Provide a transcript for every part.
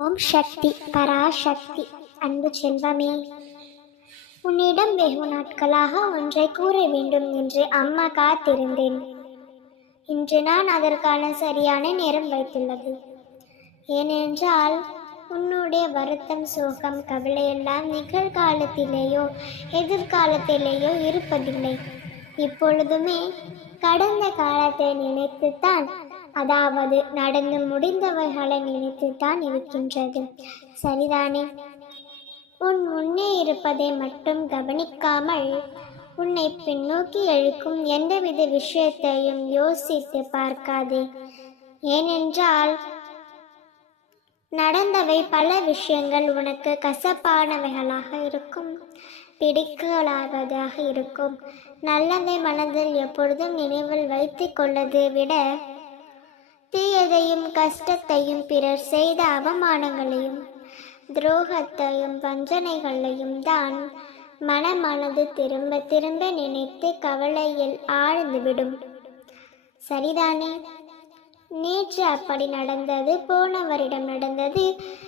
ஓம் சக்தி பராசக்தி. அன்பு செல்வமே உன்னிடம் வெகு நாட்களாக ஒன்றை கூற வேண்டும் என்று அம்மா காத்திருந்தேன். இன்று நான் அதற்கான சரியான நேரம் வைத்துள்ளது. ஏனென்றால் உன்னுடைய வருத்தம் சோகம் கவலையெல்லாம் நிகழ்காலத்திலேயோ எதிர்காலத்திலேயோ இருப்பதில்லை. இப்பொழுதுமே கடந்த காலத்தை நினைத்துத்தான் அதாவது நடந்து முடிந்தவைகளை நினைத்துத்தான் இருக்கின்றது. சரிதானே? உன் முன்னே இருப்பதை மட்டும் கவனிக்காமல் உன்னை பின்னோக்கி எழுக்கும் எந்தவித விஷயத்தையும் யோசித்து பார்க்காதே. ஏனென்றால் நடந்தவை பல விஷயங்கள் உனக்கு கசப்பானவைகளாக இருக்கும் பிடிக்கலாததாக இருக்கும் நல்லதை மனதில் எப்பொழுதும் நினைவில் வைத்துக் கொள்ளதை விட தீயதையும் கஷ்டத்தையும் பிறர் செய்த அவமானங்களையும் துரோகத்தையும் வஞ்சனைகளையும் தான் மனமானது திரும்ப திரும்ப நினைத்து கவலையில் ஆழ்ந்துவிடும். சரிதானே? நேற்று அப்படி நடந்தது போனவரிடம் நடந்தது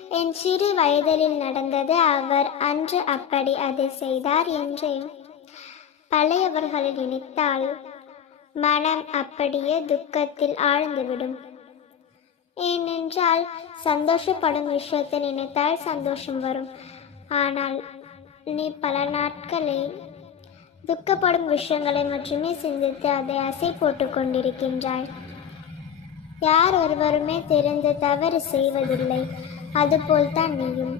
என் சிறு வயதில் நடந்தது அவர் அன்று அப்படி அதை செய்தார் என்று பழையவர்களை நினைத்தால் மனம் அப்படியே துக்கத்தில் ஆழ்ந்துவிடும். ஏனென்றால் சந்தோஷப்படும் விஷயத்தை நினைத்தால் சந்தோஷம் வரும். ஆனால் நீ பல நாட்களே துக்கப்படும் விஷயங்களை மட்டுமே சிந்தித்து அதை அசை போட்டு கொண்டிருக்கின்றாய். யார் ஒருவருமே தெரிந்து தவறு செய்வதில்லை. அதுபோல்தான் நீயும்.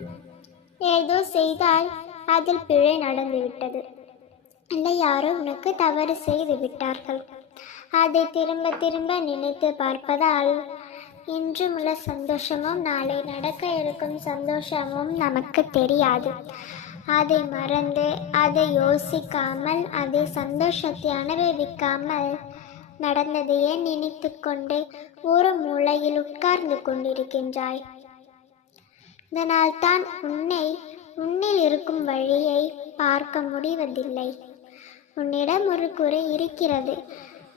ஏதோ செய்தால் அதில் பிழை நடந்துவிட்டது இல்லை யாரோ உனக்கு தவறு செய்து விட்டார்கள். அதை திரும்ப திரும்ப நினைத்து பார்ப்பதால் இன்றும் உள்ள சந்தோஷமும் நாளை நடக்க இருக்கும் சந்தோஷமும் நமக்கு தெரியாது. அதை மறந்து அதை யோசிக்காமல் அதை சந்தோஷத்தை அனுபவிக்காமல் நடந்ததையே நினைத்து கொண்டு ஒரு மூலையில் உட்கார்ந்து கொண்டிருக்கின்றாய்? இதனால் தான் உன்னை உன்னில் இருக்கும் வழியை பார்க்க முடிவதில்லை. உன்னிடம் ஒரு குறை இருக்கிறது.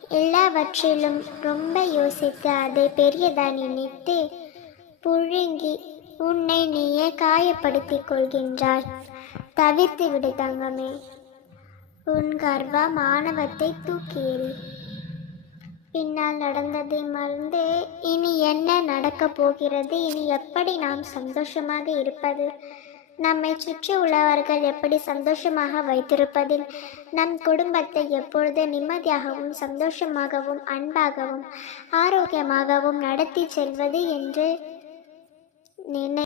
எல்லாவற்றிலும் ரொம்ப யோசித்து அதை பெரியதா நினைத்து புழுங்கி உன்னை நீயே காயப்படுத்திக் கொள்கின்றாய். தவிர்த்து விடு தங்கமே. உன் கர்வா மாணவத்தை தூக்கி எறி. பின்னால் நடந்ததை மறந்து இனி என்ன நடக்கப் போகிறது? இனி எப்படி நாம் சந்தோஷமாக இருப்பது? நம்மை சுற்றி உள்ளவர்கள் எப்படி சந்தோஷமாக வைத்திருப்பதில் நம் குடும்பத்தை எப்பொழுது நிம்மதியாகவும் சந்தோஷமாகவும் அன்பாகவும் ஆரோக்கியமாகவும் நடத்தி செல்வது என்று நினை